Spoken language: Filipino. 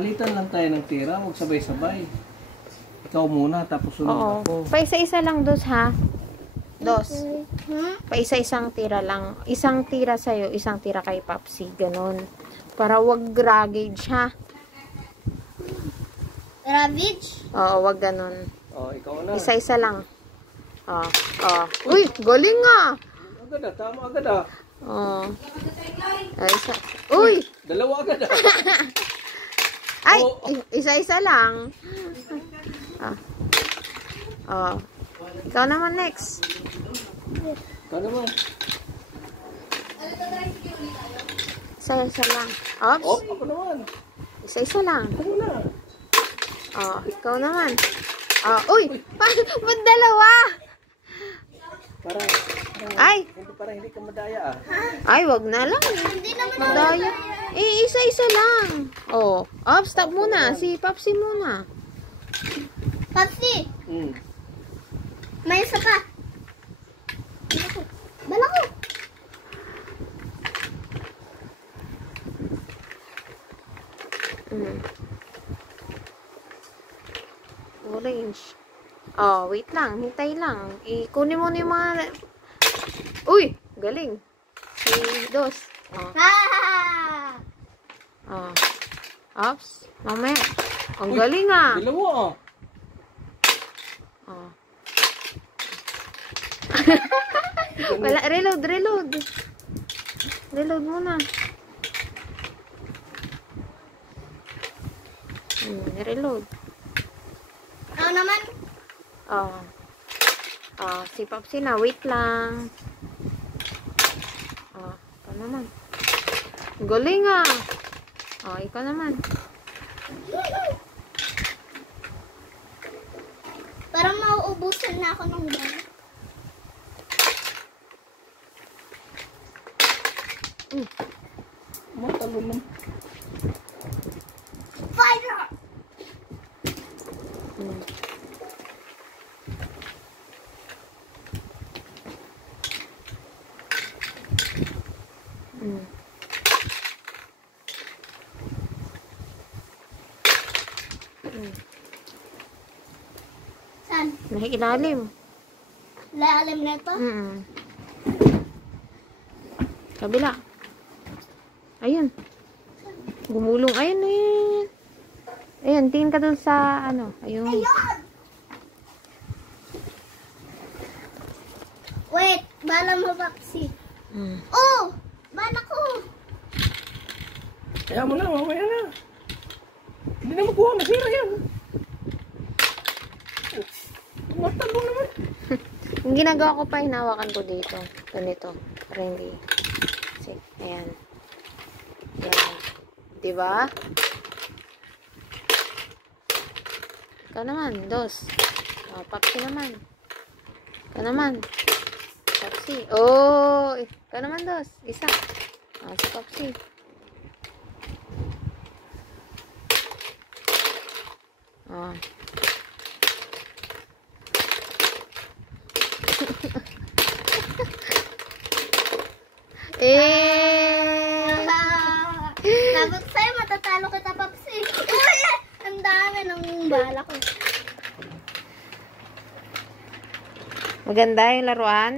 Palitan lang tayo ng tira, huwag sabay-sabay. Ikaw muna, tapos sunod ako. Paisa-isa lang, Dos, ha? Dos. Paisa-isang tira lang. Isang tira sa'yo, isang tira kay Papsi. Ganon. Para wag raggage, ha? Ravage? Oo, wag ganon. Ikaw na. Isa-isa lang. Uy, galing nga! Agad ah, tama agad ah. Isa. Uy! Dalawa agad ah. Ay! Isa-isa lang. Ikaw naman next. Ikaw naman. Isa-isa lang. Ops. Ako naman. Isa-isa lang. Ako na. Ikaw naman. Uy! Ba't dalawa? Para hindi ka madaya ah. Ay, wag na lang. Hindi naman Madaya. Isa-isa lang. Ops, stop muna. Si Papsi muna. Papsi! May isa pa. Balako. Orange. Wait lang. Hintay lang. Ikunin mo na yung mga... Uy! Galing. Si Dos. Ops. Mamaya. Ang galing ah. Dalawa ah. Wala. Reload. Reload muna. Reload. Ano naman? Si Papsi na. Wait lang. Ikaw naman. Galing ah. Ikaw naman. Parang mauubusan na ako ng bala. Matalo naman. Fire! Saan? Nahilalim. Lalim na ito? Kabila. Ayun. Gumulong. Ayun. Ayun, tingin ka dun sa ano. Ayun. Wait, bala mo Papsi. Bala ko. Kaya mo na, mamaya na. Hindi na makuha, masira yan. Matalo naman. Yung ginagawa ko pa, hinawakan ko dito. Ganito. Para hindi. Kasi, ayan. Ayan. Diba? Ikaw naman, Dos. Papsi naman. Ikaw naman. Papsi. Ikaw naman, Dos. Isa. Si Papsi. Sabi ko sa'yo, matatalo kita, Papsi. Ang dami ng bala ko. Maganda yung laruan.